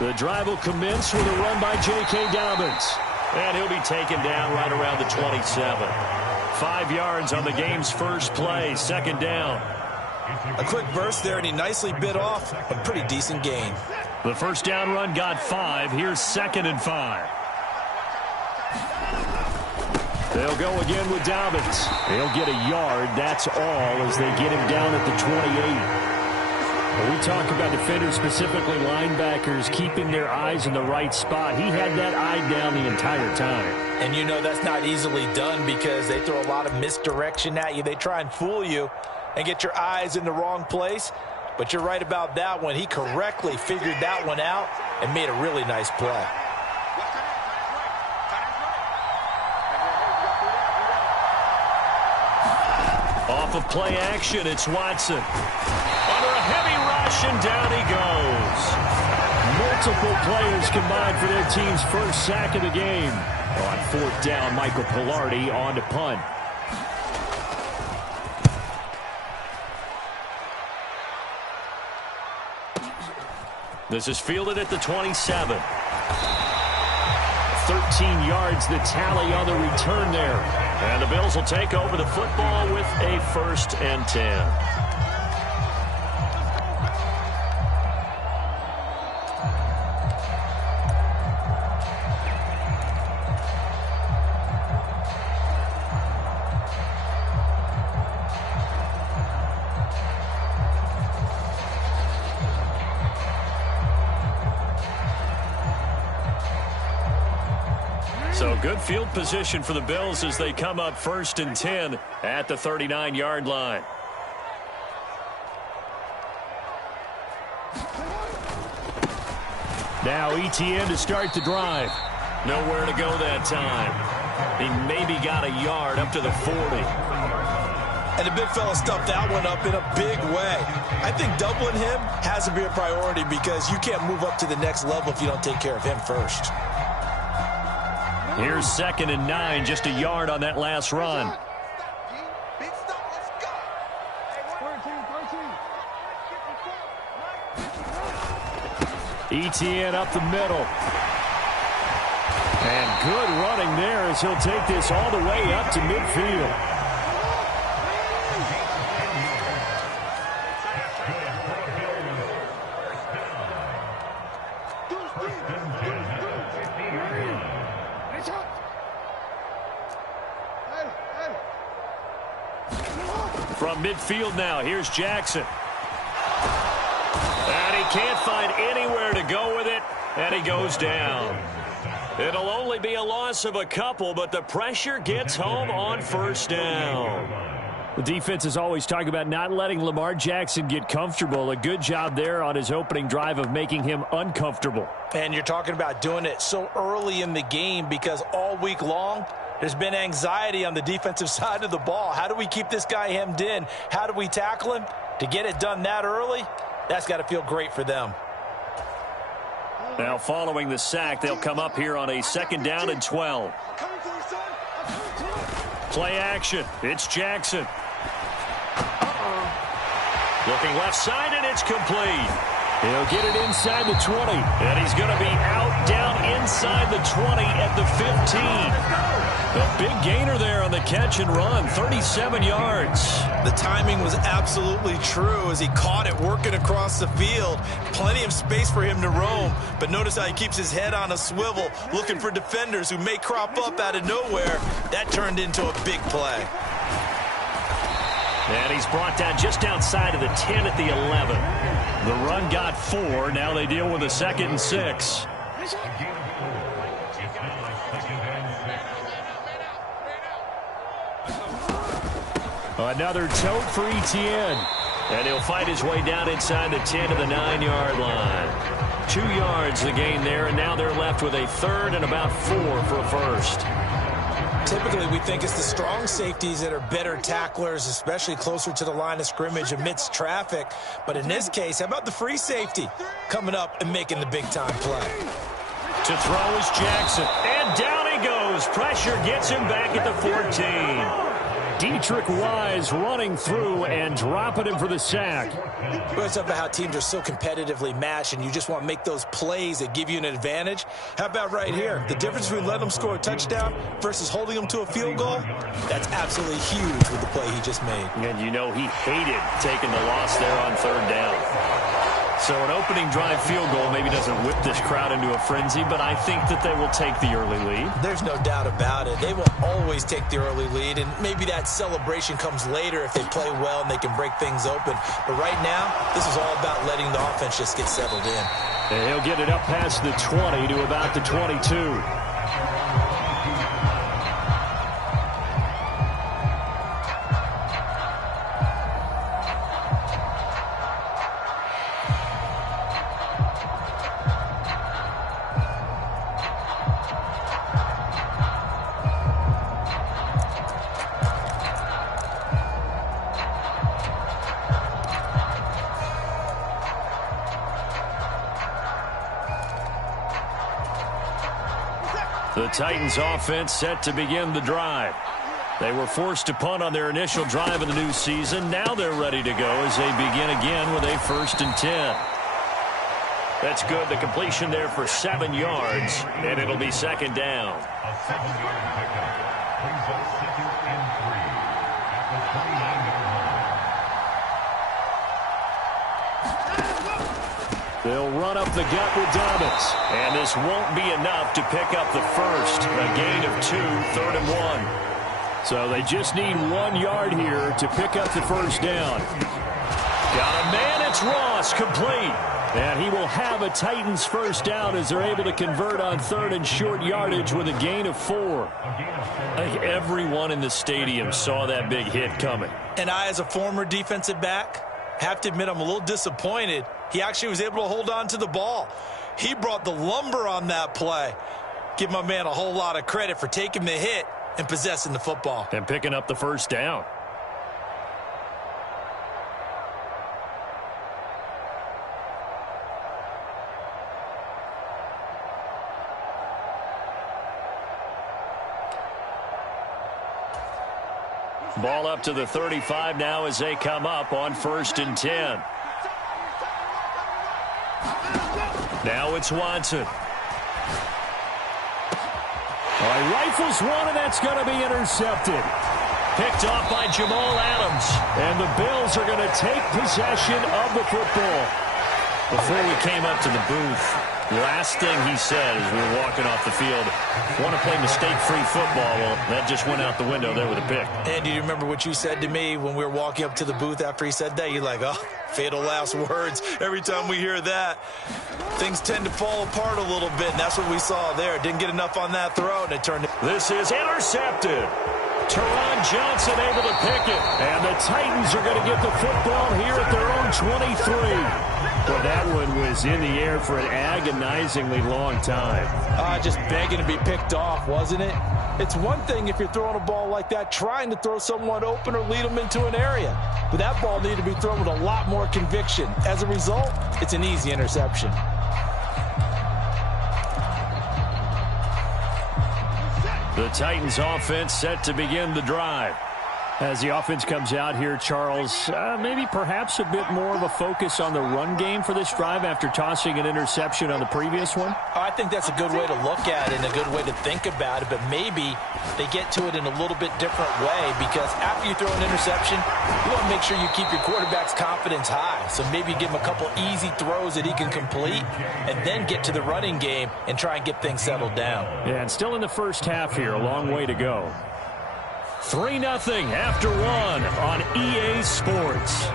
The drive will commence with a run by J.K. Dobbins. And he'll be taken down right around the 27. 5 yards on the game's first play, second down. A quick burst there, and he nicely bit off a pretty decent gain. The first down run got 5. Here's 2nd and 5. They'll go again with Dobbins. He'll get a yard. That's all as they get him down at the 28. When we talk about defenders, specifically linebackers, keeping their eyes in the right spot, he had that eye down the entire time. And you know that's not easily done because they throw a lot of misdirection at you. They try and fool you and get your eyes in the wrong place. But you're right about that one. He correctly figured that one out and made a really nice play. Off of play action, it's Watson. Under a heavy rush, and down he goes. Multiple players combined for their team's first sack of the game. On 4th down, Michael Pilardi on to punt. This is fielded at the 27. 13 yards the tally on the return there. And the Bills will take over the football with a 1st and 10. So good field position for the Bills as they come up 1st and 10 at the 39-yard line. Now ETN to start the drive. Nowhere to go that time. He maybe got a yard up to the 40. And the big fella stuffed that one up in a big way. I think doubling him has to be a priority because you can't move up to the next level if you don't take care of him first. Here's 2nd and 9, just a yard on that last run. ETN up the middle. And good running there as he'll take this all the way up to midfield. From midfield now, here's Jackson. And he can't find anywhere to go with it, and he goes down. It'll only be a loss of a couple, but the pressure gets home on 1st down. The defense is always talking about not letting Lamar Jackson get comfortable. A good job there on his opening drive of making him uncomfortable. And you're talking about doing it so early in the game because all week long, there's been anxiety on the defensive side of the ball. How do we keep this guy hemmed in? How do we tackle him? To get it done that early, that's got to feel great for them. Now following the sack, they'll come up here on a 2nd down and 12. Play action. It's Jackson. Looking left side, and it's complete. He'll get it inside the 20. And he's going to be out down inside the 20 at the 15. A big gainer there on the catch and run, 37 yards. The timing was absolutely true as he caught it working across the field. Plenty of space for him to roam, but notice how he keeps his head on a swivel, looking for defenders who may crop up out of nowhere. That turned into a big play. And he's brought down just outside of the 10 at the 11. The run got 4. Now they deal with a 2nd and 6. Another tote for ETN. And he'll fight his way down inside the 10 to the 9-yard line. 2 yards the gain there, and now they're left with a 3rd and about 4 for a 1st. Typically, we think it's the strong safeties that are better tacklers, especially closer to the line of scrimmage amidst traffic. But in this case, how about the free safety coming up and making the big-time play? To throw is Jackson. And down he goes. Pressure gets him back at the 14. Dietrich Wise running through and dropping him for the sack. It's about how teams are so competitively matched, and you just want to make those plays that give you an advantage. How about right here? The difference between letting them score a touchdown versus holding them to a field goal, that's absolutely huge with the play he just made. And you know he hated taking the loss there on third down. So an opening drive field goal maybe doesn't whip this crowd into a frenzy, but I think that they will take the early lead. There's no doubt about it. They will always take the early lead, and maybe that celebration comes later if they play well and they can break things open. But right now, this is all about letting the offense just get settled in. And he'll get it up past the 20 to about the 22. The Titans offense set to begin the drive. They were forced to punt on their initial drive of the new season. Now they're ready to go as they begin again with a 1st and 10. That's good. The completion there for 7 yards, and it'll be 2nd down. A 7-yard pickup. Brings up 2nd and 3 at the 29-yard line. They'll run up the gut with Dobbins. And this won't be enough to pick up the first. A gain of 2, 3rd and 1. So they just need 1 yard here to pick up the first down. Got a man, it's Ross, complete. And he will have a Titans first down as they're able to convert on 3rd and short yardage with a gain of 4. I think everyone in the stadium saw that big hit coming. And I, as a former defensive back, have to admit I'm a little disappointed. He actually was able to hold on to the ball. He brought the lumber on that play. Give my man a whole lot of credit for taking the hit and possessing the football. And picking up the first down. Ball up to the 35 now as they come up on 1st and 10. Now it's Watson. Rifles one, and that's going to be intercepted. Picked off by Jamal Adams. And the Bills are going to take possession of the football. Before we came up to the booth, last thing he said as we were walking off the field, want to play mistake-free football. Well, that just went out the window there with a pick. And do you remember what you said to me when we were walking up to the booth after he said that? You're like, oh, fatal last words. Every time we hear that, things tend to fall apart a little bit, and that's what we saw there. Didn't get enough on that throw, and it turned. This is intercepted. Teron Johnson able to pick it. And the Titans are going to get the football here at their own 23. Well, that one was in the air for an agonizingly long time. Just begging to be picked off, wasn't it? It's one thing if you're throwing a ball like that, trying to throw someone open or lead them into an area. But that ball needed to be thrown with a lot more conviction. As a result, it's an easy interception. The Titans offense set to begin the drive. As the offense comes out here, Charles, maybe perhaps a bit more of a focus on the run game for this drive after tossing an interception on the previous one? I think that's a good way to look at it and a good way to think about it, but maybe they get to it in a little bit different way because after you throw an interception, you want to make sure you keep your quarterback's confidence high. So maybe give him a couple easy throws that he can complete and then get to the running game and try and get things settled down. Yeah, and still in the first half here, a long way to go. 3-0 after 1 on EA Sports.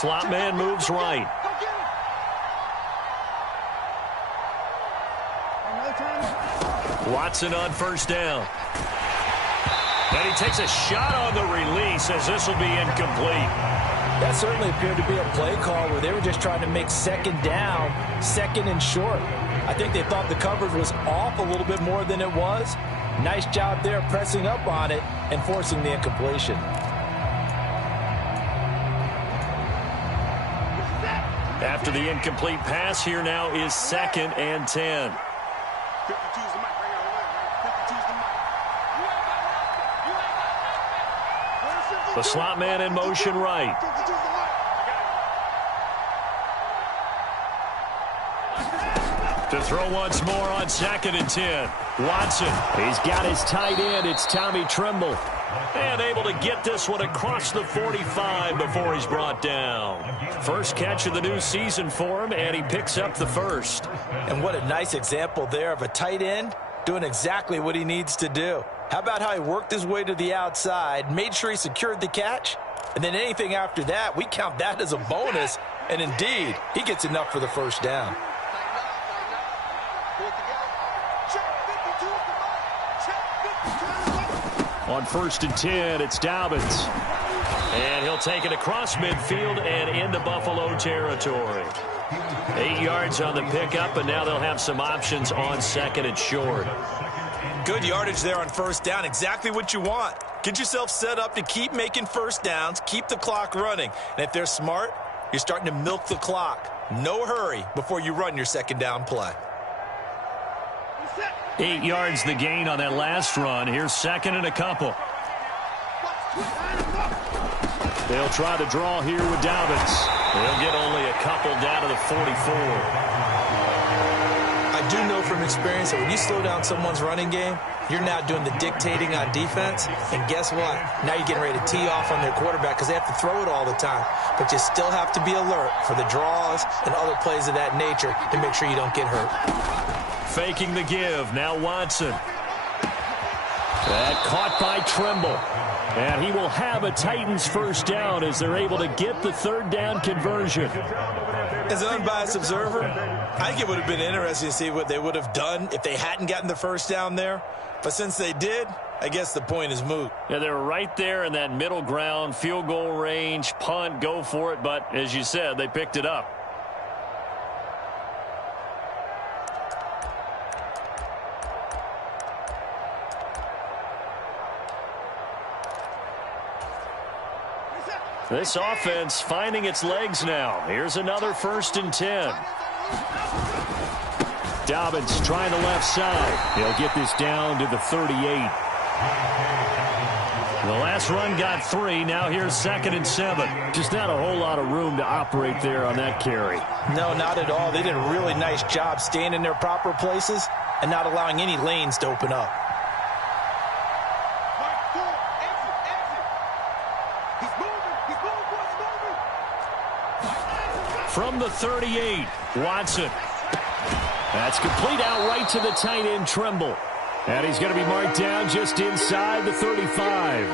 slot man moves right. Watson on first down. And he takes a shot on the release as this will be incomplete. That certainly appeared to be a play call where they were just trying to make second down, second and short. I think they thought the coverage was off a little bit more than it was. Nice job there pressing up on it and forcing the incompletion. After the incomplete pass, here now is 2nd and 10. The slot man in motion right. To throw once more on 2nd and 10. Watson, he's got his tight end. It's Tommy Tremble. And able to get this one across the 45 before he's brought down. First catch of the new season for him, and he picks up the first. And what a nice example there of a tight end doing exactly what he needs to do. How about how he worked his way to the outside, made sure he secured the catch, and then anything after that, we count that as a bonus. And indeed, he gets enough for the first down. On 1st and 10, it's Dobbins. And he'll take it across midfield and into Buffalo territory. 8 yards on the pickup, and now they'll have some options on 2nd and short. Good yardage there on first down. Exactly what you want. Get yourself set up to keep making first downs, keep the clock running. And if they're smart, you're starting to milk the clock. No hurry before you run your second down play. 8 yards the gain on that last run. Here's 2nd and a couple. They'll try to draw here with Dobbins. They'll get only a couple down to the 44. I do know from experience that when you slow down someone's running game, you're now doing the dictating on defense. And guess what? Now you're getting ready to tee off on their quarterback because they have to throw it all the time. But you still have to be alert for the draws and other plays of that nature to make sure you don't get hurt. Faking the give. Now Watson. That caught by Tremble. And he will have a Titans first down as they're able to get the third down conversion. As an unbiased observer, I think it would have been interesting to see what they would have done if they hadn't gotten the first down there. But since they did, I guess the point is moot. Yeah, they were right there in that middle ground, field goal range, punt, go for it. But as you said, they picked it up. This offense finding its legs now. Here's another 1st and 10. Dobbins trying the left side. He'll get this down to the 38. The last run got 3. Now here's 2nd and 7. Just not a whole lot of room to operate there on that carry. No, not at all. They did a really nice job staying in their proper places and not allowing any lanes to open up. From the 38, Watson. That's complete out right to the tight end, Tremble. And he's going to be marked down just inside the 35.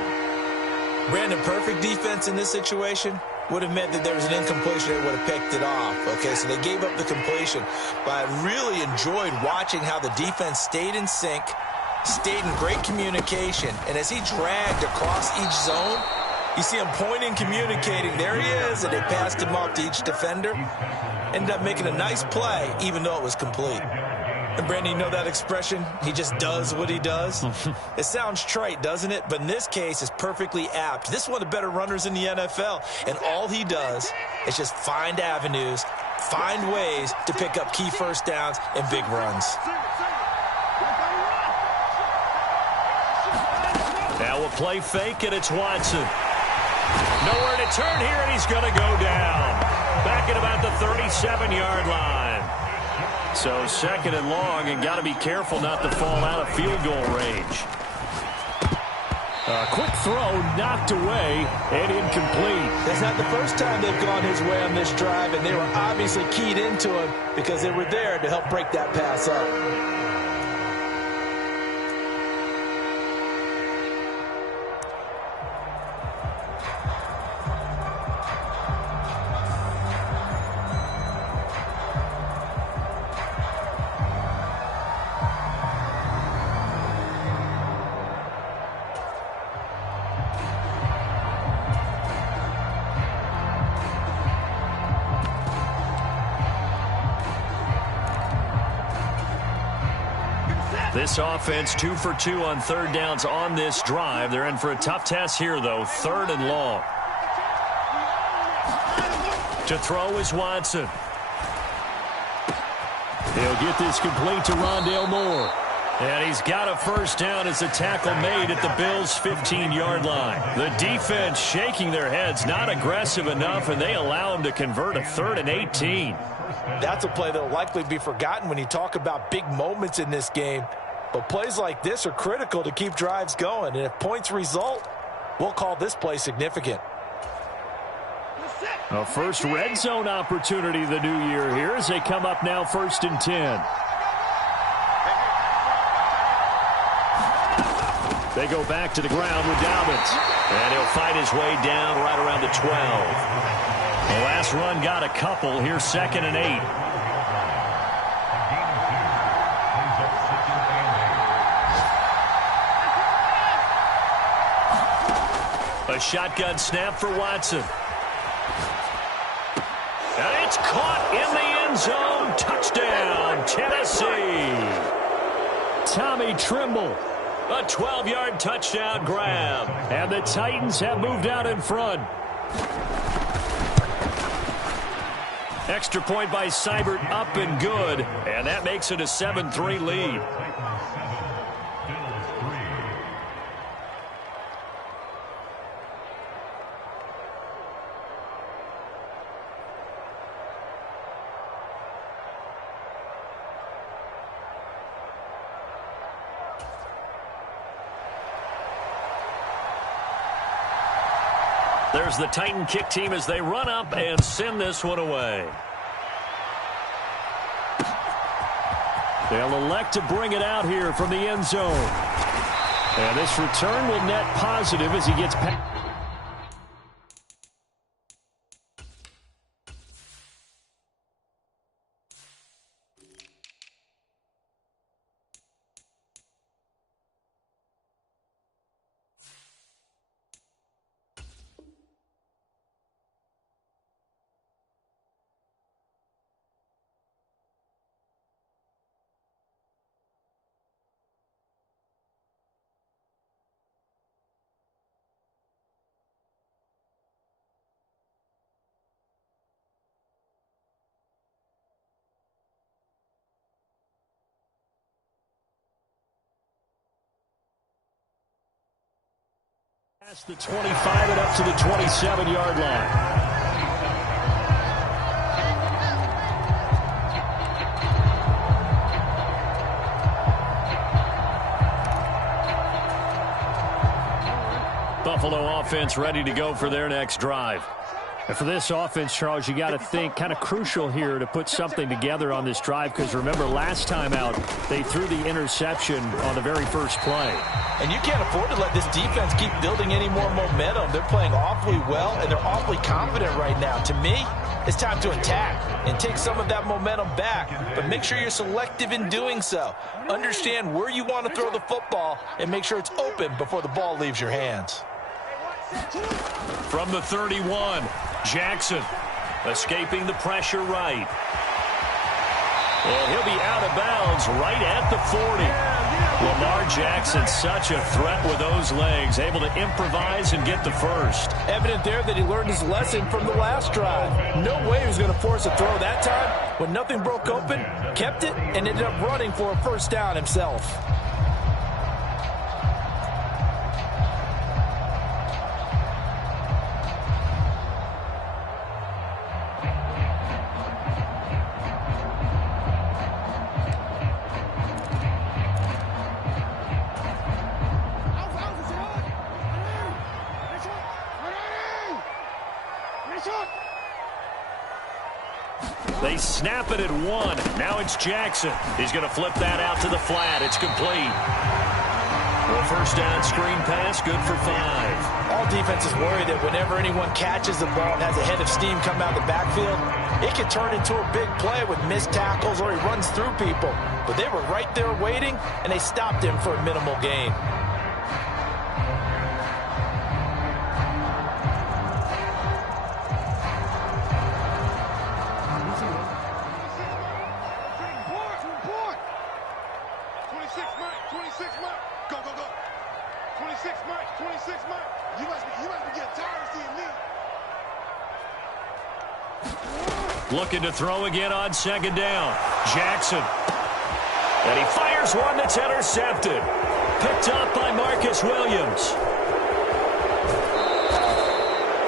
Brandon, perfect defense in this situation would have meant that there was an incompletion. They would have picked it off. Okay, so they gave up the completion. But I really enjoyed watching how the defense stayed in sync, stayed in great communication. And as he dragged across each zone, you see him pointing, communicating. There he is, and they passed him off to each defender. Ended up making a nice play, even though it was complete. And, Brandon, you know that expression? He just does what he does? It sounds trite, doesn't it? But in this case, it's perfectly apt. This is one of the better runners in the NFL, and all he does is just find avenues, find ways to pick up key first downs and big runs. Now a play fake, and it's Watson. Nowhere to turn here, and he's going to go down. Back at about the 37-yard line. So 2nd and long, and got to be careful not to fall out of field goal range. A quick throw knocked away and incomplete. That's not the first time they've gone his way on this drive, and they were obviously keyed into him because they were there to help break that pass up. This offense 2 for 2 on third downs on this drive. They're in for a tough test here, though. 3rd and long. To throw is Watson. He'll get this complete to Rondale Moore. And he's got a first down as a tackle made at the Bills' 15-yard line. The defense shaking their heads, not aggressive enough, and they allow him to convert a 3rd and 18. That's a play that will likely be forgotten when you talk about big moments in this game. But plays like this are critical to keep drives going. And if points result, we'll call this play significant. A first red zone opportunity the new year here as they come up now 1st and 10. They go back to the ground with Dobbins. And he'll fight his way down right around the 12. The last run got a couple. Here's 2nd and 8. A shotgun snap for Watson. And it's caught in the end zone. Touchdown, Tennessee. Tommy Trimble. A 12-yard touchdown grab. And the Titans have moved out in front. Extra point by Seibert, up and good. And that makes it a 7-3 lead. There's the Titan kick team as they run up and send this one away. They'll elect to bring it out here from the end zone. And this return will net positive as he gets past. Past the 25 and up to the 27-yard line. Buffalo offense ready to go for their next drive. And for this offense, Charles, you got to think kind of crucial here to put something together on this drive because remember last time out they threw the interception on the very first play. And you can't afford to let this defense keep building any more momentum. They're playing awfully well and they're awfully confident right now. To me, it's time to attack and take some of that momentum back, but make sure you're selective in doing so. Understand where you want to throw the football and make sure it's open before the ball leaves your hands. From the 31, Jackson escaping the pressure right. And he'll be out of bounds right at the 40. Lamar Jackson, such a threat with those legs, able to improvise and get the first. Evident there that he learned his lesson from the last drive. No way he was going to force a throw that time. When nothing broke open, kept it, and ended up running for a first down himself. They snap it at 1. Now it's Jackson. He's going to flip that out to the flat. It's complete. Well, first down screen pass, good for 5. All defenses worry that whenever anyone catches the ball and has a head of steam come out the backfield, it can turn into a big play with missed tackles or he runs through people. But they were right there waiting, and they stopped him for a minimal gain. Go, go, go. 26 Mike, 26 Mike. You must be getting tired of seeing me. Looking to throw again on second down. Jackson. And he fires one that's intercepted. Picked up by Marcus Williams.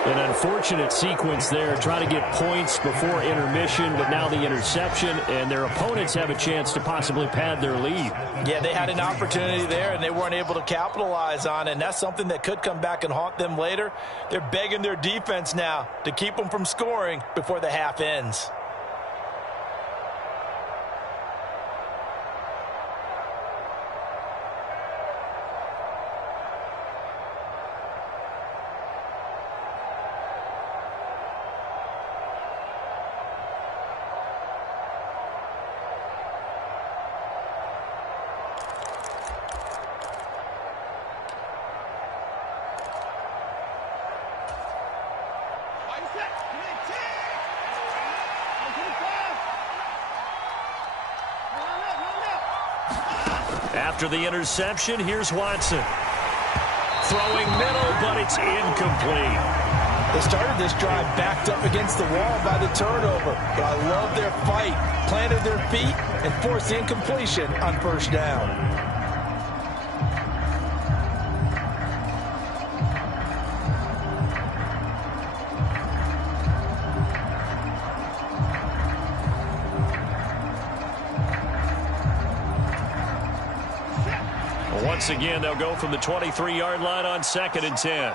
An unfortunate sequence there, trying to get points before intermission, but now the interception, and their opponents have a chance to possibly pad their lead. Yeah, they had an opportunity there, and they weren't able to capitalize on it, and that's something that could come back and haunt them later. They're begging their defense now to keep them from scoring before the half ends. After the interception, here's Watson. Throwing middle, but it's incomplete. They started this drive backed up against the wall by the turnover, but I love their fight. Planted their feet and forced incompletion on first down. Once again, they'll go from the 23-yard line on 2nd and 10.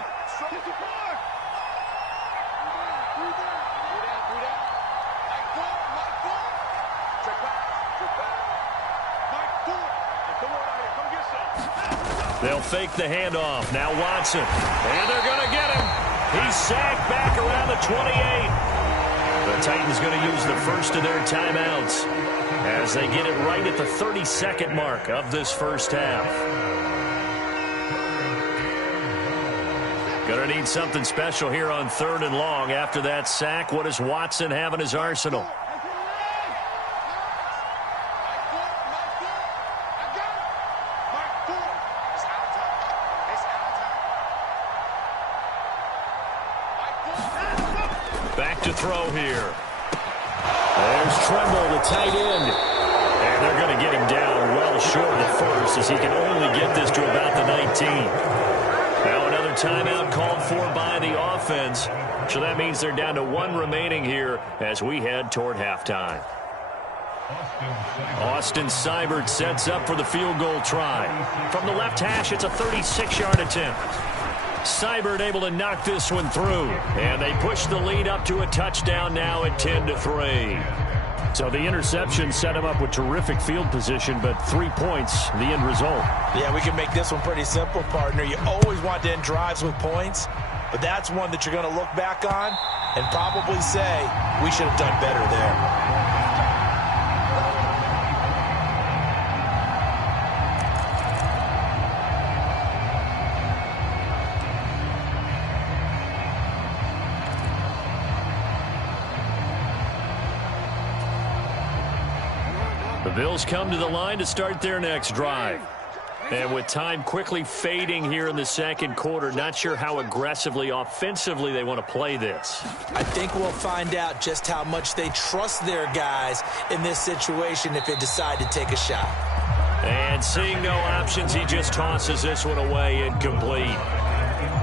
They'll fake the handoff. Now Watson. And they're going to get him. He's sacked back around the 28. The Titans going to use the first of their timeouts as they get it right at the 32nd mark of this first half. Going to need something special here on 3rd and long. After that sack, what does Watson have in his arsenal? Back to throw here. There's Tremble, the tight end. And they're going to get him down well short of the first, as he can only get this to about the 19. Now another timeout called for by the offense. So that means they're down to 1 remaining here as we head toward halftime. Austin Seibert sets up for the field goal try. From the left hash, it's a 36-yard attempt. Seibert able to knock this one through. And they push the lead up to a touchdown now at 10-3. So the interception set him up with terrific field position, but 3 points, the end result. Yeah, we can make this one pretty simple, partner. You always want to end drives with points, but that's one that you're going to look back on and probably say, we should have done better there. The Bills come to the line to start their next drive. And with time quickly fading here in the second quarter, not sure how aggressively, offensively they want to play this. I think we'll find out just how much they trust their guys in this situation if they decide to take a shot. And seeing no options, he just tosses this one away incomplete.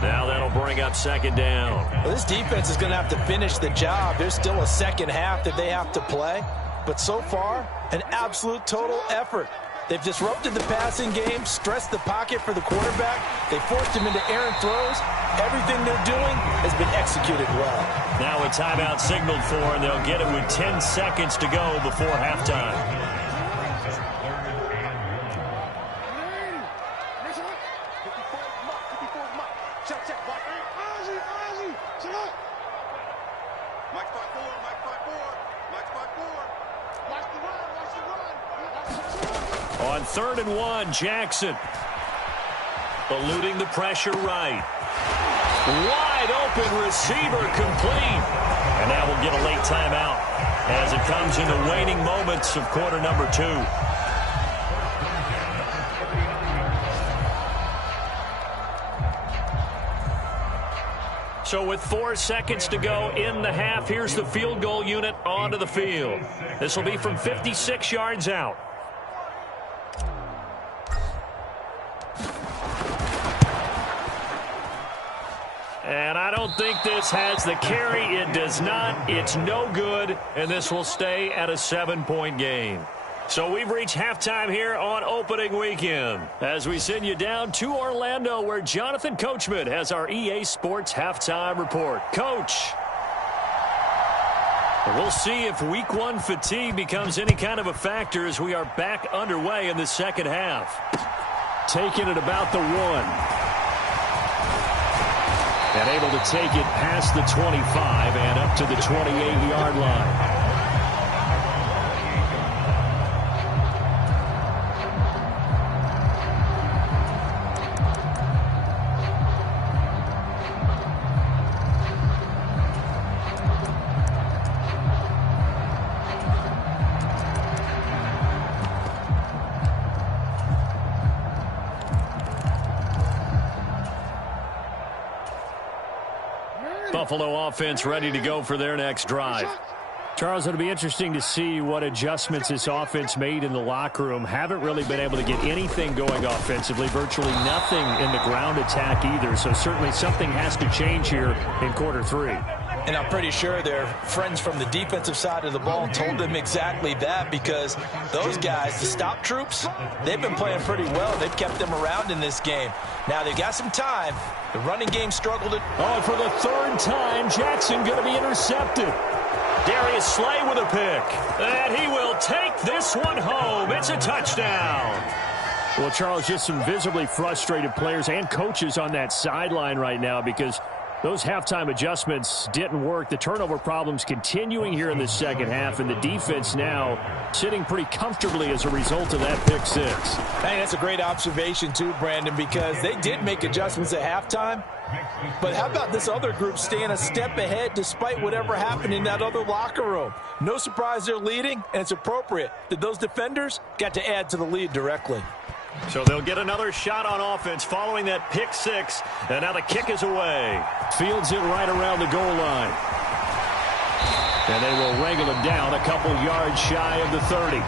Now that'll bring up 2nd down. Well, this defense is going to have to finish the job. There's still a second half that they have to play. But so far, an absolute total effort. They've disrupted the passing game, stressed the pocket for the quarterback. They forced him into errant throws. Everything they're doing has been executed well. Now a timeout signaled for, and they'll get it with 10 seconds to go before halftime. On 3rd and 1, Jackson. Eluding the pressure right. Wide open receiver complete. And now we'll get a late timeout as it comes in the waning moments of quarter number 2. So with 4 seconds to go in the half, here's the field goal unit onto the field. This will be from 56 yards out. And I don't think this has the carry. It does not. It's no good, and this will stay at a 7-point game. So we've reached halftime here on opening weekend as we send you down to Orlando, where Jonathan Coachman has our EA Sports halftime report. Coach, we'll see if week 1 fatigue becomes any kind of a factor as we are back underway in the second half. Taking it about the 1. And able to take it past the 25 and up to the 28-yard line. Buffalo offense ready to go for their next drive. Charles, it'll be interesting to see what adjustments this offense made in the locker room. Haven't really been able to get anything going offensively, virtually nothing in the ground attack either. So certainly something has to change here in quarter 3. And I'm pretty sure their friends from the defensive side of the ball told them exactly that, because those guys, the stop troops, they've been playing pretty well. They've kept them around in this game. Now they've got some time. The running game struggled. Oh, for the 3rd time, Jackson going to be intercepted. Darius Slay with a pick. And he will take this one home. It's a touchdown. Well, Charles, just some visibly frustrated players and coaches on that sideline right now because those halftime adjustments didn't work. The turnover problems continuing here in the second half, and the defense now sitting pretty comfortably as a result of that pick 6. Hey, that's a great observation too, Brandon, because they did make adjustments at halftime. But how about this other group staying a step ahead despite whatever happened in that other locker room? No surprise they're leading, and it's appropriate that those defenders got to add to the lead directly. So they'll get another shot on offense following that pick 6. And now the kick is away. Fields it right around the goal line. And they will wrangle it down a couple yards shy of the 30.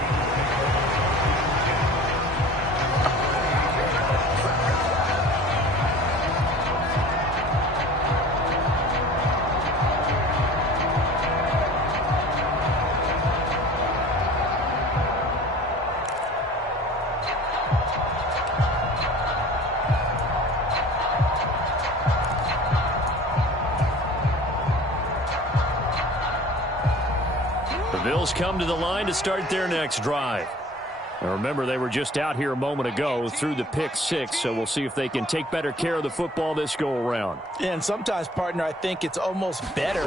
Bills come to the line to start their next drive. Now remember, they were just out here a moment ago through the pick 6, so we'll see if they can take better care of the football this go-around. And sometimes, partner, I think it's almost better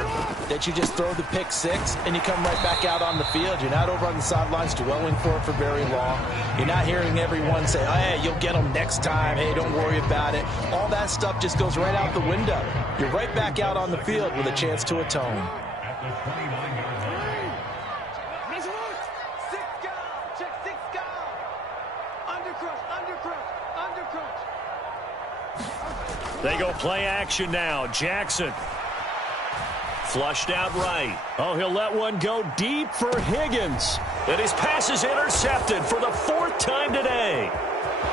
that you just throw the pick 6 and you come right back out on the field. You're not over on the sidelines dwelling for it for very long. You're not hearing everyone say, oh, hey, you'll get them next time. Hey, don't worry about it. All that stuff just goes right out the window. You're right back out on the field with a chance to atone. At the 29-yard line. They go play action now. Jackson. Flushed out right. Oh, he'll let one go deep for Higgins. And his pass is intercepted for the 4th time today.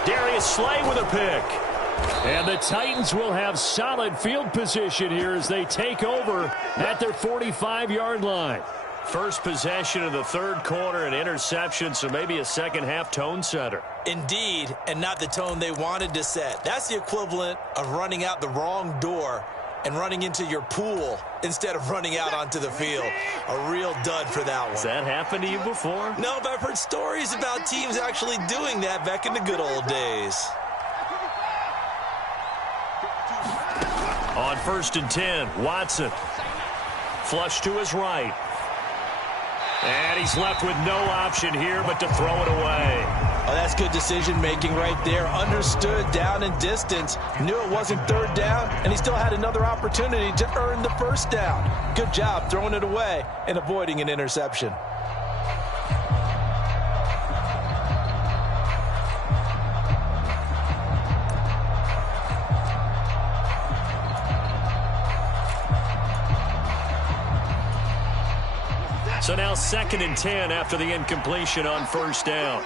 Darius Slay with a pick. And the Titans will have solid field position here as they take over at their 45-yard line. First possession of the 3rd quarter, an interception, so maybe a second-half tone setter. Indeed, and not the tone they wanted to set. That's the equivalent of running out the wrong door and running into your pool instead of running out onto the field. A real dud for that one. Has that happened to you before? No, but I've heard stories about teams actually doing that back in the good old days. On 1st and 10, Watson. Flush to his right. And he's left with no option here but to throw it away. Oh, that's good decision-making right there. Understood down and distance. Knew it wasn't 3rd down, and he still had another opportunity to earn the 1st down. Good job throwing it away and avoiding an interception. So now 2nd and 10 after the incompletion on first down.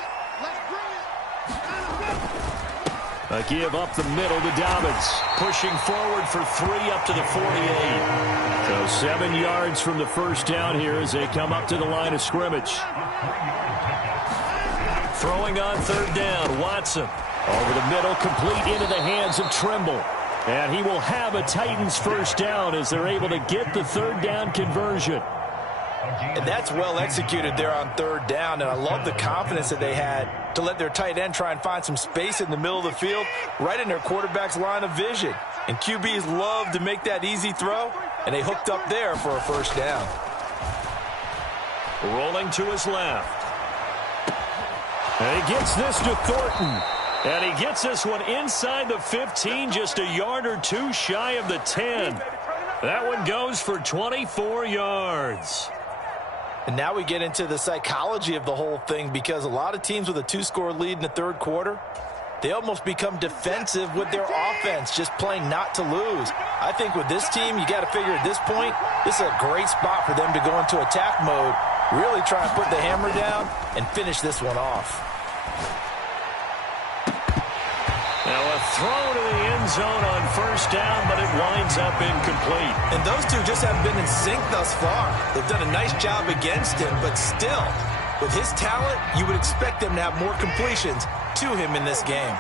A give up the middle to Dobbins. Pushing forward for 3 up to the 48. So 7 yards from the first down here as they come up to the line of scrimmage. Throwing on 3rd down, Watson. Over the middle, complete into the hands of Trimble. And he will have a Titans first down as they're able to get the 3rd down conversion. And that's well executed there on 3rd down, and I love the confidence that they had to let their tight end try and find some space in the middle of the field, right in their quarterback's line of vision. And QBs love to make that easy throw, and they hooked up there for a first down. Rolling to his left. And he gets this to Thornton. And he gets this one inside the 15, just a yard or 2 shy of the 10. That one goes for 24 yards. And now we get into the psychology of the whole thing, because a lot of teams with a 2-score lead in the 3rd quarter, they almost become defensive with their offense, just playing not to lose. I think with this team, you got to figure at this point, this is a great spot for them to go into attack mode, really try and put the hammer down and finish this one off. Now a throw to the end zone on first down, but it winds up incomplete. And those two just haven't been in sync thus far. They've done a nice job against him, but still, with his talent, you would expect them to have more completions to him in this game.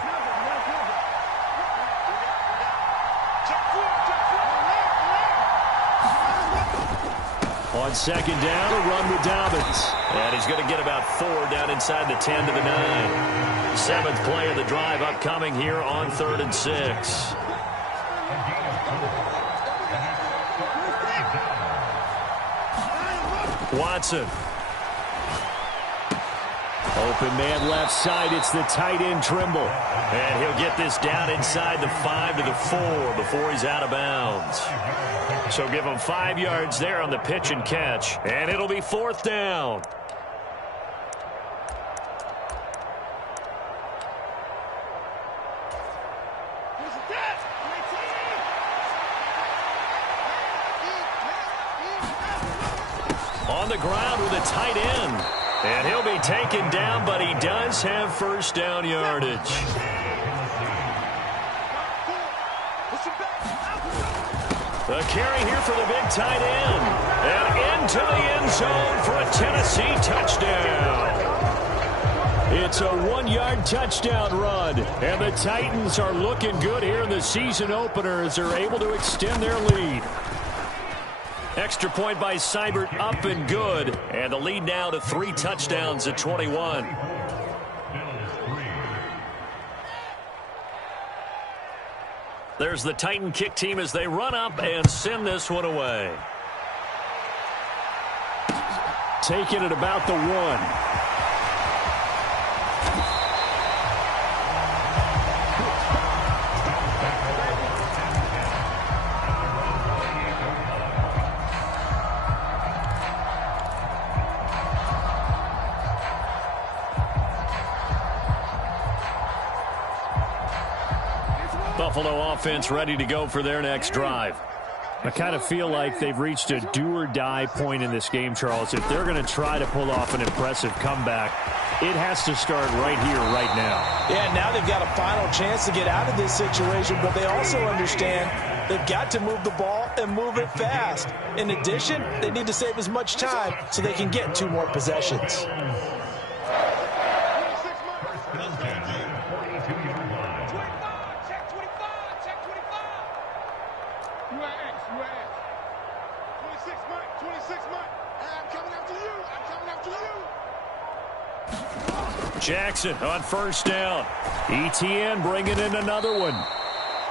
On 2nd down, a run with Dobbins. And he's going to get about 4 down inside the 10 to the 9. 7th play of the drive upcoming here on 3rd and 6. Watson. Open man left side. It's the tight end Trimble. And he'll get this down inside the 5 to the 4 before he's out of bounds. So give him 5 yards there on the pitch and catch. And it'll be 4th down. On the ground with a tight end. And he'll be taken down, but he does have first down yardage. The carry here for the big tight end. And into the end zone for a Tennessee touchdown. It's a 1-yard touchdown run. And the Titans are looking good here in the season opener as they're able to extend their lead. Extra point by Seibert, up and good. And the lead now to 3 touchdowns at 21. There's the Titan kick team as they run up and send this one away. Taking it about the 1. Buffalo offense ready to go for their next drive. I kind of feel like they've reached a do-or-die point in this game, Charles. If they're going to try to pull off an impressive comeback, it has to start right here, right now. Yeah, now they've got a final chance to get out of this situation, but they also understand they've got to move the ball and move it fast. In addition, they need to save as much time so they can get 2 more possessions. Jackson on first down. ETN bringing in another one.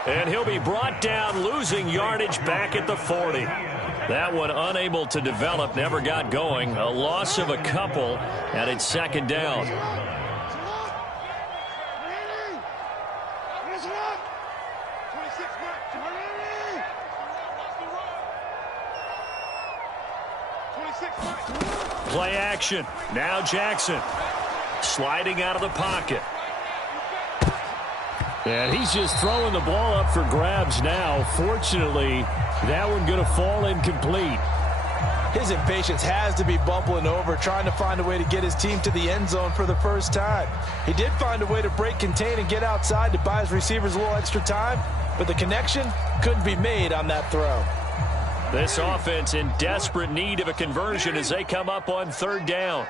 And he'll be brought down, losing yardage back at the 40. That one unable to develop, never got going. A loss of a couple, and it's 2nd down. Play action. Now Jackson. Sliding out of the pocket. And he's just throwing the ball up for grabs now. Fortunately, that one going to fall incomplete. His impatience has to be bubbling over, trying to find a way to get his team to the end zone for the first time. He did find a way to break contain and get outside to buy his receivers a little extra time, but the connection couldn't be made on that throw. This offense in desperate need of a conversion as they come up on third down.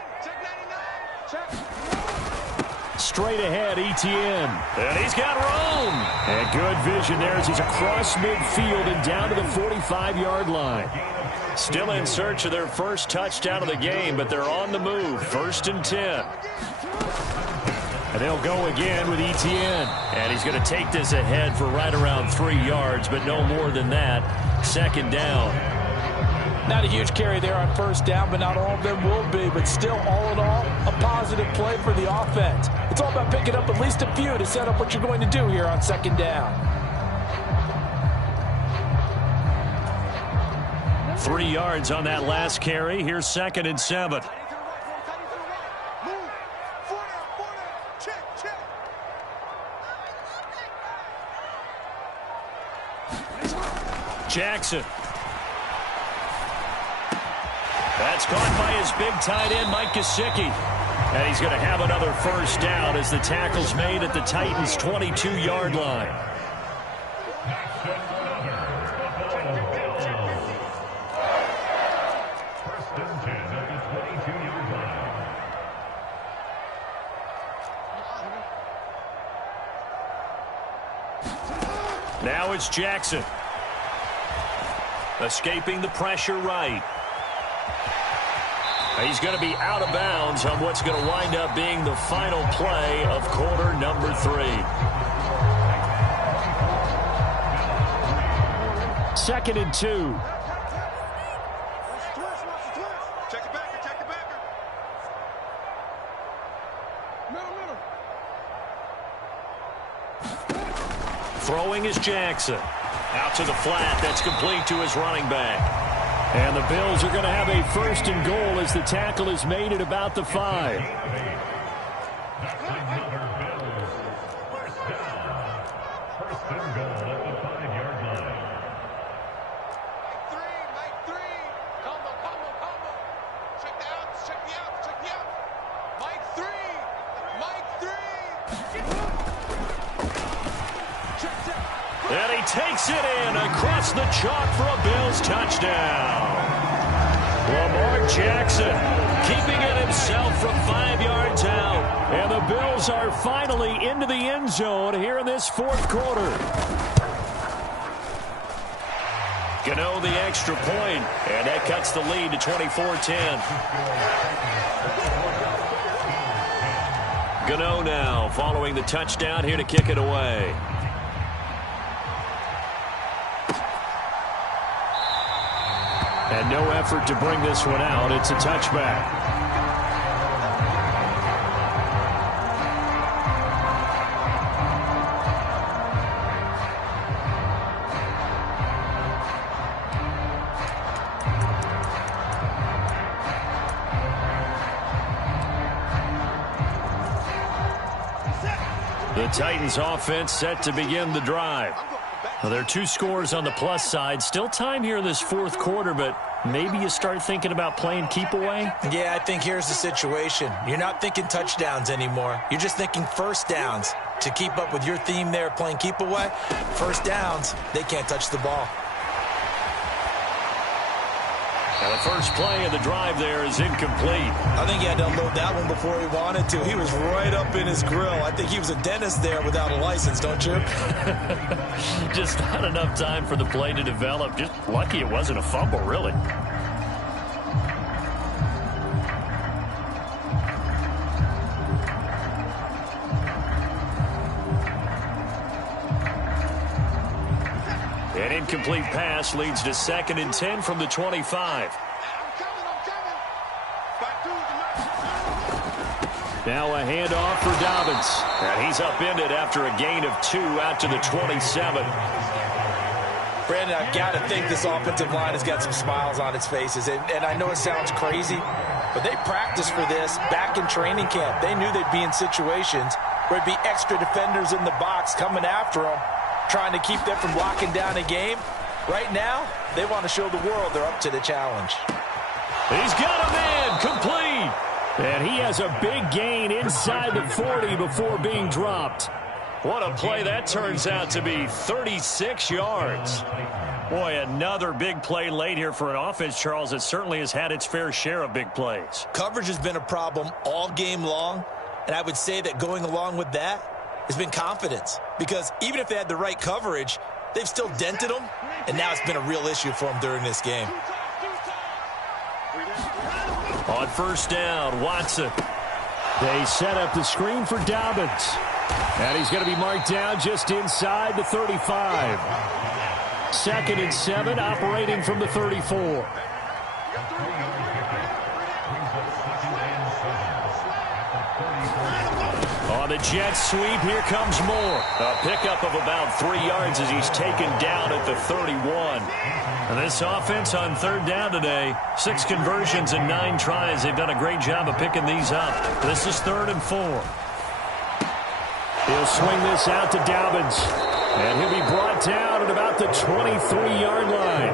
Straight ahead, Etienne. And he's got room. And good vision there as he's across midfield and down to the 45-yard line. Still in search of their first touchdown of the game, but they're on the move. 1st and 10. And they'll go again with Etienne. And he's going to take this ahead for right around 3 yards, but no more than that. 2nd down. Not a huge carry there on 1st down, but not all of them will be. But still, all in all, a positive play for the offense. It's all about picking up at least a few to set up what you're going to do here on 2nd down. 3 yards on that last carry. Here's 2nd and 7. Jackson. That's caught by his big tight end, Mike Gesicki. And he's going to have another 1st down as the tackle's made at the Titans' 22-yard line. Now it's Jackson. Escaping the pressure right. He's going to be out of bounds on what's going to wind up being the final play of quarter number 3. 2nd and 2. Check the backer, check the backer. Middle. Throwing is Jackson. Out to the flat. That's complete to his running back. And the Bills are going to have a 1st and goal as the tackle is made at about the 5. And he takes it in across the chalk for a Bills touchdown. Lamar Jackson keeping it himself from 5 yards out. And the Bills are finally into the end zone here in this 4th quarter. Gano the extra point, and that cuts the lead to 24-10. Gano now following the touchdown here to kick it away. And no effort to bring this one out. It's a touchback. The Titans offense set to begin the drive. Well, there are 2 scores on the plus side. Still time here in this 4th quarter, but maybe you start thinking about playing keep away? Yeah, I think here's the situation. You're not thinking touchdowns anymore. You're just thinking 1st downs. To keep up with your theme there, playing keep away, 1st downs, they can't touch the ball. And the first play of the drive there is incomplete. I think he had to unload that one before he wanted to. He was right up in his grill. I think he was a dentist there without a license, don't you? Just not enough time for the play to develop. Just lucky it wasn't a fumble, really. An incomplete pass leads to 2nd and 10 from the 25. Now a handoff for Dobbins. And he's upended after a gain of 2 out to the 27. Brandon, I've got to think this offensive line has got some smiles on its faces. And I know it sounds crazy, but they practiced for this back in training camp. They knew they'd be in situations where it'd be extra defenders in the box coming after them, trying to keep them from locking down a game. Right now, they want to show the world they're up to the challenge. He's got a man, complete. And he has a big gain inside the 40 before being dropped. What a play that turns out to be, 36 yards. Boy, another big play late here for an offense, Charles, that certainly has had its fair share of big plays. Coverage has been a problem all game long, and I would say that going along with that has been confidence. Because even if they had the right coverage, they've still dented them, and now it's been a real issue for them during this game. On first down, Watson. They set up the screen for Dobbins. And he's going to be marked down just inside the 35. 2nd and 7, operating from the 34. On the jet sweep, here comes Moore. A pickup of about 3 yards as he's taken down at the 31. And this offense on 3rd down today, 6 conversions and 9 tries. They've done a great job of picking these up. This is 3rd and 4. He'll swing this out to Dobbins. And he'll be brought down at about the 23-yard line.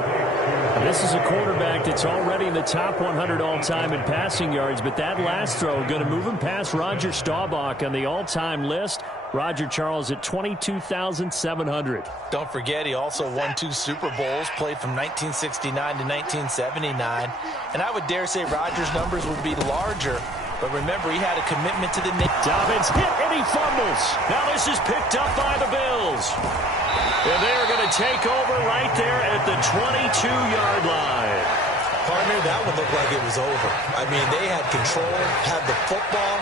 And this is a quarterback that's already in the top 100 all-time in passing yards, but that last throw going to move him past Roger Staubach on the all-time list. Roger Charles at 22,700. Don't forget, he also won 2 Super Bowls, played from 1969 to 1979. And I would dare say Roger's numbers would be larger. But remember, he had a commitment to the nation. Dobbins hit and he fumbles. Now this is picked up by the Bills. And they're going to take over right there at the 22-yard line. Partner, that one looked like it was over. I mean, they had control, had the football,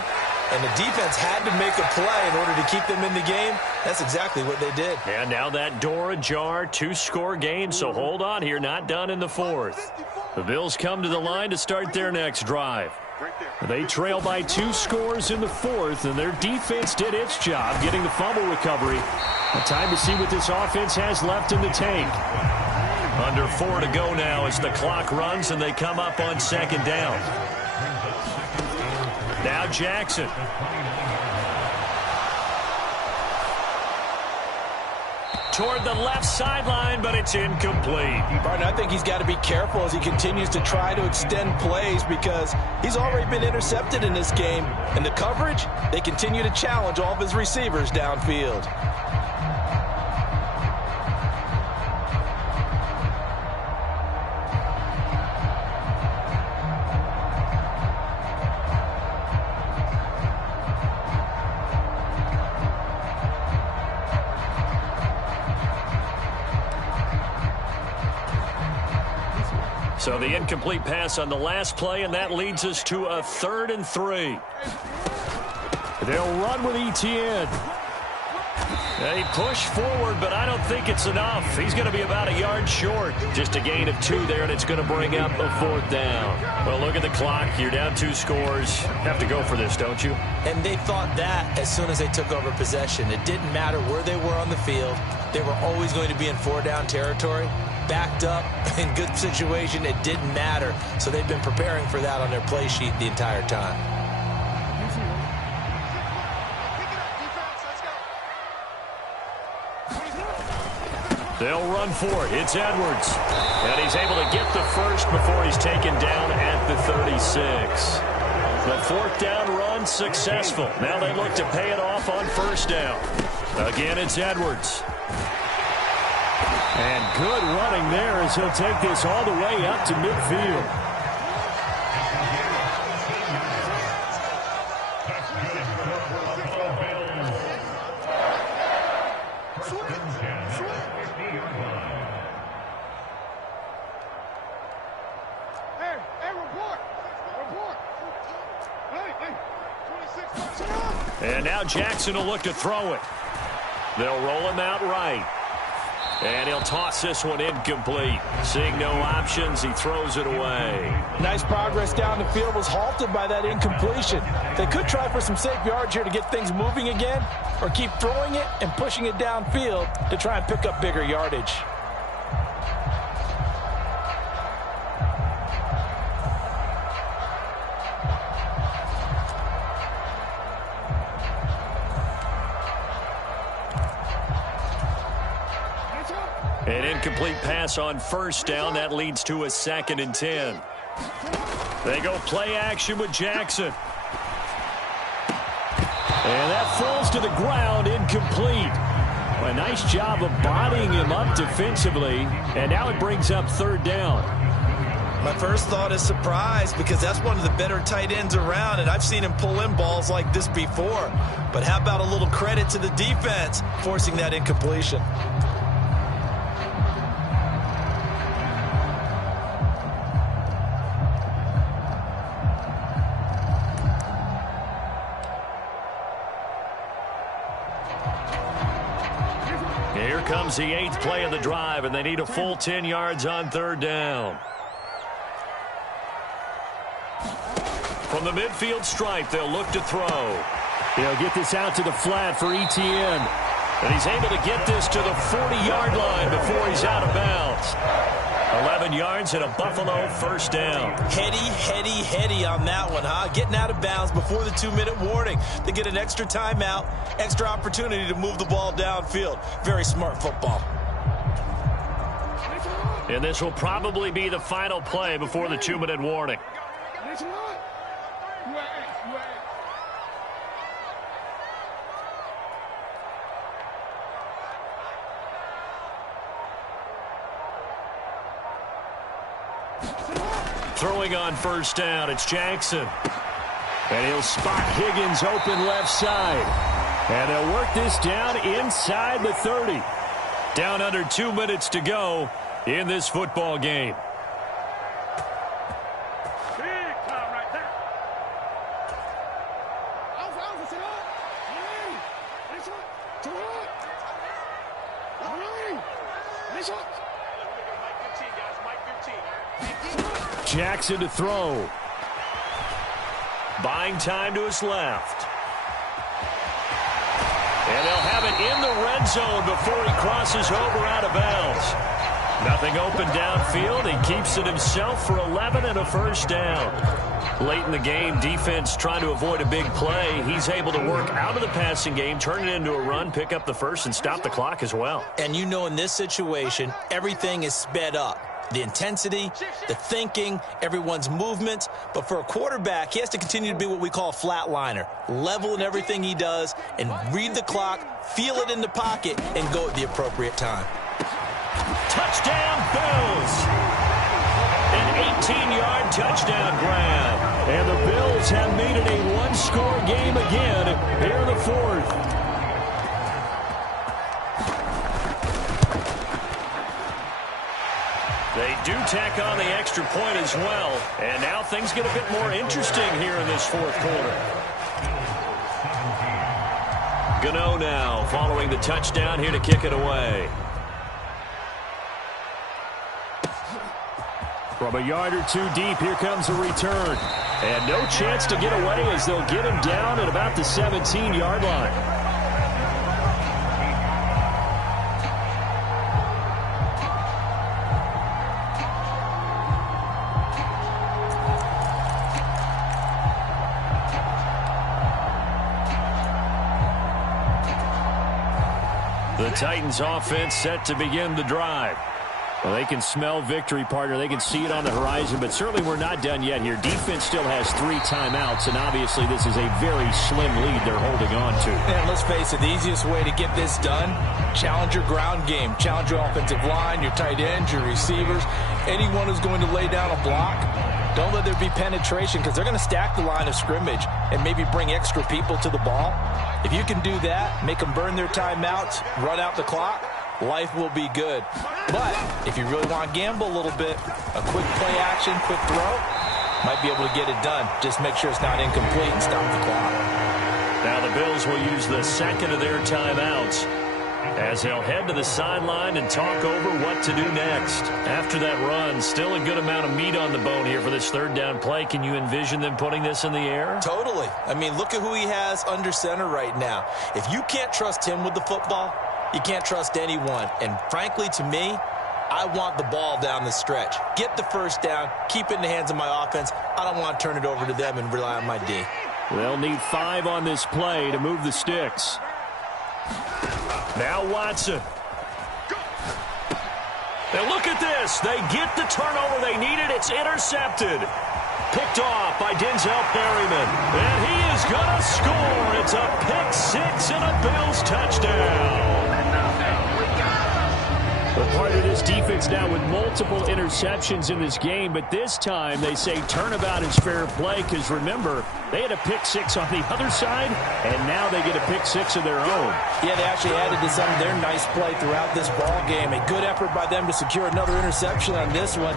and the defense had to make a play in order to keep them in the game. That's exactly what they did. And now that door ajar, 2-score game, so hold on here, not done in the 4th. The Bills come to the line to start their next drive. They trail by 2 scores in the 4th, and their defense did its job getting the fumble recovery. Time to see what this offense has left in the tank. Under 4 to go now as the clock runs, and they come up on 2nd down. Now Jackson. Toward the left sideline, but it's incomplete. Barton, I think he's got to be careful as he continues to try to extend plays because he's already been intercepted in this game. And the coverage, they continue to challenge all of his receivers downfield. So the incomplete pass on the last play, and that leads us to a 3rd and 3. They'll run with Etienne. They push forward, but I don't think it's enough. He's going to be about a yard short. Just a gain of 2 there, and it's going to bring up a 4th down. Well, look at the clock. You're down 2 scores. Have to go for this, don't you? And they thought that as soon as they took over possession. It didn't matter where they were on the field. They were always going to be in 4-down territory. Backed up, in good situation, it didn't matter. So they've been preparing for that on their play sheet the entire time. They'll run for it. It's Edwards. And he's able to get the first before he's taken down at the 36. The 4th down run successful. Now they look to pay it off on 1st down. Again, it's Edwards. And good running there as he'll take this all the way up to midfield. And now Jackson will look to throw it. They'll roll him out right. And he'll toss this one incomplete. Seeing no options, he throws it away. Nice progress down the field, was halted by that incompletion. They could try for some safe yards here to get things moving again, or keep throwing it and pushing it downfield to try and pick up bigger yardage. An incomplete pass on 1st down. That leads to a 2nd and 10. They go play action with Jackson. And that falls to the ground, incomplete. A nice job of bodying him up defensively. And now it brings up third down. My first thought is surprise, because that's one of the better tight ends around, and I've seen him pull in balls like this before. But how about a little credit to the defense forcing that incompletion? Here comes the 8th play of the drive, and they need a full 10 yards on third down. From the midfield stripe, they'll look to throw. He'll get this out to the flat for Etienne. And he's able to get this to the 40-yard line before he's out of bounds. 11 yards and a Buffalo first down. Heady on that one, huh? Getting out of bounds before the 2-minute warning. They get an extra timeout, extra opportunity to move the ball downfield. Very smart football. And this will probably be the final play before the 2-minute warning. Throwing on first down, it's Jackson. And he'll spot Higgins open left side. And they'll work this down inside the 30. Down under 2 minutes to go in this football game. Jackson to throw. Buying time to his left. And they'll have it in the red zone before he crosses over out of bounds. Nothing open downfield. He keeps it himself for 11 and a first down. Late in the game, defense trying to avoid a big play. He's able to work out of the passing game, turn it into a run, pick up the first, and stop the clock as well. And you know, in this situation, everything is sped up. The intensity, the thinking, everyone's movement. But for a quarterback, he has to continue to be what we call a flatliner. Level in everything he does and read the clock, feel it in the pocket, and go at the appropriate time. Touchdown, Bills! An 18-yard touchdown grab. And the Bills have made it a one-score game again here in the fourth. They do tack on the extra point as well. And now things get a bit more interesting here in this fourth quarter. Gano now following the touchdown here to kick it away. From a yard or two deep, here comes a return. And no chance to get away as they'll get him down at about the 17-yard line. The Titans offense set to begin the drive. Well, they can smell victory, partner. They can see it on the horizon, but certainly we're not done yet here. Defense still has 3 timeouts, and obviously this is a very slim lead they're holding on to. And let's face it, the easiest way to get this done, challenge your ground game. Challenge your offensive line, your tight ends, your receivers, anyone who's going to lay down a block. Don't let there be penetration because they're going to stack the line of scrimmage and maybe bring extra people to the ball. If you can do that, make them burn their timeouts, run out the clock, life will be good. But if you really want to gamble a little bit, a quick play action, quick throw, might be able to get it done. Just make sure it's not incomplete and stop the clock. Now the Bills will use the second of their timeouts as they'll head to the sideline and talk over what to do next. After that run, still a good amount of meat on the bone here for this third down play. Can you envision them putting this in the air? Totally. I mean, look at who he has under center right now. If you can't trust him with the football, you can't trust anyone. And frankly, to me, I want the ball down the stretch. Get the first down, keep it in the hands of my offense. I don't want to turn it over to them and rely on my D. They'll need 5 on this play to move the sticks. Now Watson. Now look at this. They get the turnover they needed. It's intercepted. Picked off by Denzel Perryman. And he is going to score. It's a pick six and a Bills touchdown. Well, part of this defense now with multiple interceptions in this game, but this time they say turnabout is fair play because, remember, they had a pick six on the other side, and now they get a pick six of their own. Yeah, they actually added to some of their nice play throughout this ball game. A good effort by them to secure another interception on this one.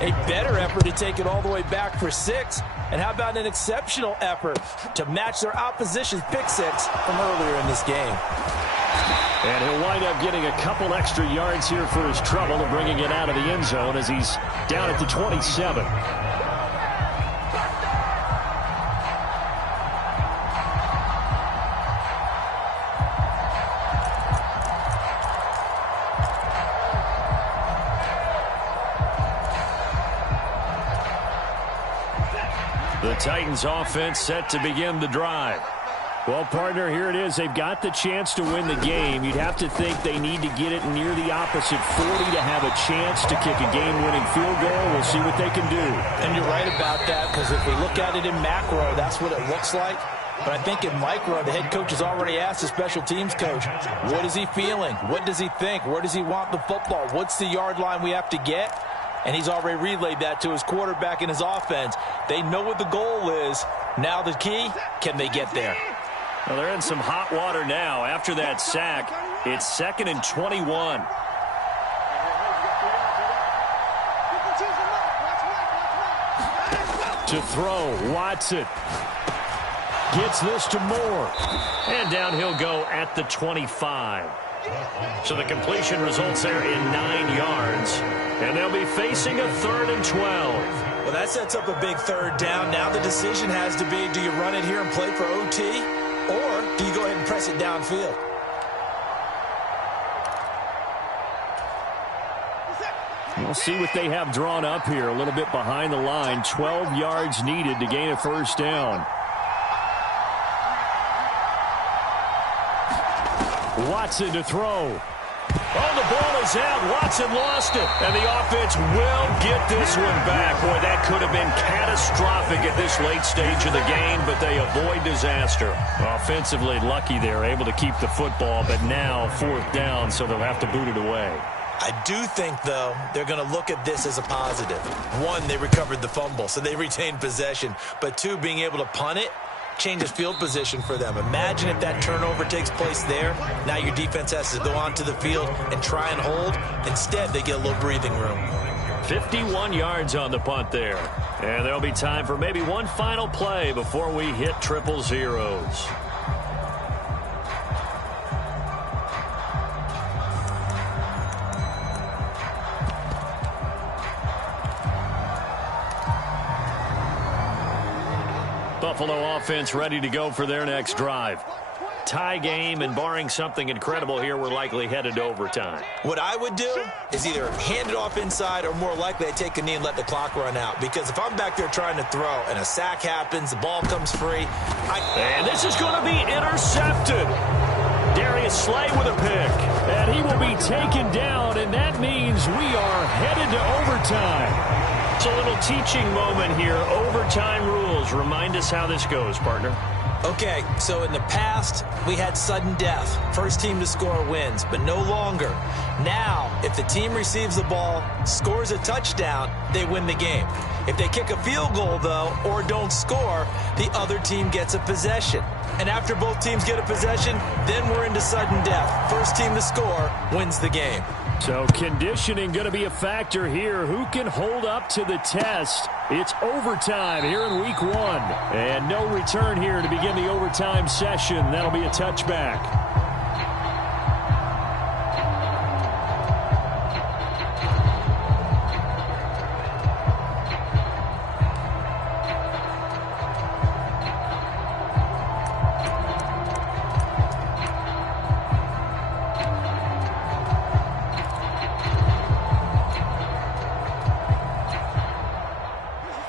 A better effort to take it all the way back for six. And how about an exceptional effort to match their opposition's pick six from earlier in this game. And he'll wind up getting a couple extra yards here for his trouble and bringing it out of the end zone as he's down at the 27. The Titans offense set to begin the drive. Well, partner, here it is. They've got the chance to win the game. You'd have to think they need to get it near the opposite 40 to have a chance to kick a game-winning field goal. We'll see what they can do. And you're right about that, because if we look at it in macro, that's what it looks like. But I think in micro, the head coach has already asked the special teams coach, what is he feeling? What does he think? Where does he want the football? What's the yard line we have to get? And he's already relayed that to his quarterback and his offense. They know what the goal is. Now the key, can they get there? Well, they're in some hot water now. After that sack, it's 2nd and 21. To throw, Watson. Gets this to Moore. And down he'll go at the 25. So the completion results there in 9 yards. And they'll be facing a 3rd and 12. Well, that sets up a big third down. Now the decision has to be, do you run it here and play for OT? Or do you go ahead and press it downfield? We'll see what they have drawn up here. A little bit behind the line. 12 yards needed to gain a first down. Watson to throw. Oh, the ball is out. Watson lost it. And the offense will get this one back. Boy, that could have been catastrophic at this late stage of the game, but they avoid disaster. Offensively lucky they're able to keep the football, but now 4th down, so they'll have to boot it away. I do think, though, they're going to look at this as a positive. One, they recovered the fumble, so they retained possession. But two, being able to punt it changes field position for them. Imagine if that turnover takes place there. Now your defense has to go onto the field and try and hold. Instead, they get a little breathing room. 51 yards on the punt there. And there'll be time for maybe one final play before we hit triple zeros. Buffalo offense ready to go for their next drive. Tie game, and barring something incredible here, we're likely headed to overtime. What I would do is either hand it off inside or more likely I take a knee and let the clock run out. Because if I'm back there trying to throw and a sack happens, the ball comes free. And this is going to be intercepted. Darius Slay with a pick. And he will be taken down, and that means we are headed to overtime. It's a little teaching moment here. Overtime rules. Remind us how this goes, partner. Okay, so in the past, we had sudden death. First team to score wins, but no longer. Now, if the team receives the ball, scores a touchdown, they win the game. If they kick a field goal, though, or don't score, the other team gets a possession. And after both teams get a possession, then we're into sudden death. First team to score wins the game. So conditioning going to be a factor here. Who can hold up to the test? It's overtime here in week 1. And no return here to begin the overtime session. That'll be a touchback.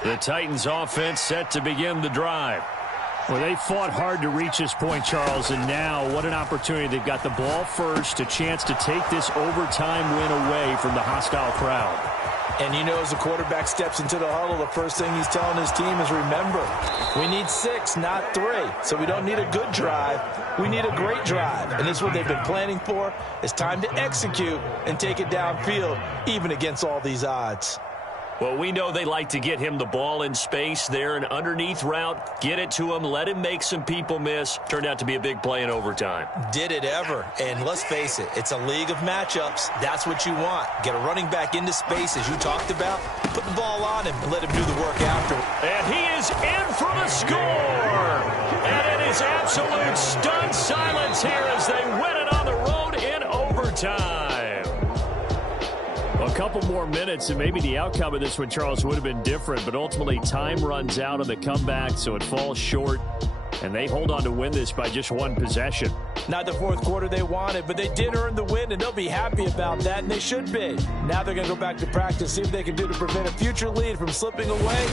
The Titans offense set to begin the drive. Well, they fought hard to reach this point, Charles, and now what an opportunity. They've got the ball first, a chance to take this overtime win away from the hostile crowd. And you know, as the quarterback steps into the huddle, the first thing he's telling his team is, remember, we need 6, not 3. So we don't need a good drive. We need a great drive. And this is what they've been planning for. It's time to execute and take it downfield, even against all these odds. Well, we know they like to get him the ball in space there, an underneath route, get it to him, let him make some people miss. Turned out to be a big play in overtime. Did it ever. And let's face it, it's a league of matchups. That's what you want. Get a running back into space, as you talked about. Put the ball on him and let him do the work after. And he is in for the score. And it is absolute stunned silence here as they win it on the road in overtime. A couple more minutes, and maybe the outcome of this one, Charles, would have been different. But ultimately, time runs out on the comeback, so it falls short. And they hold on to win this by just 1 possession. Not the fourth quarter they wanted, but they did earn the win, and they'll be happy about that, and they should be. Now they're going to go back to practice, see if they can do to prevent a future lead from slipping away.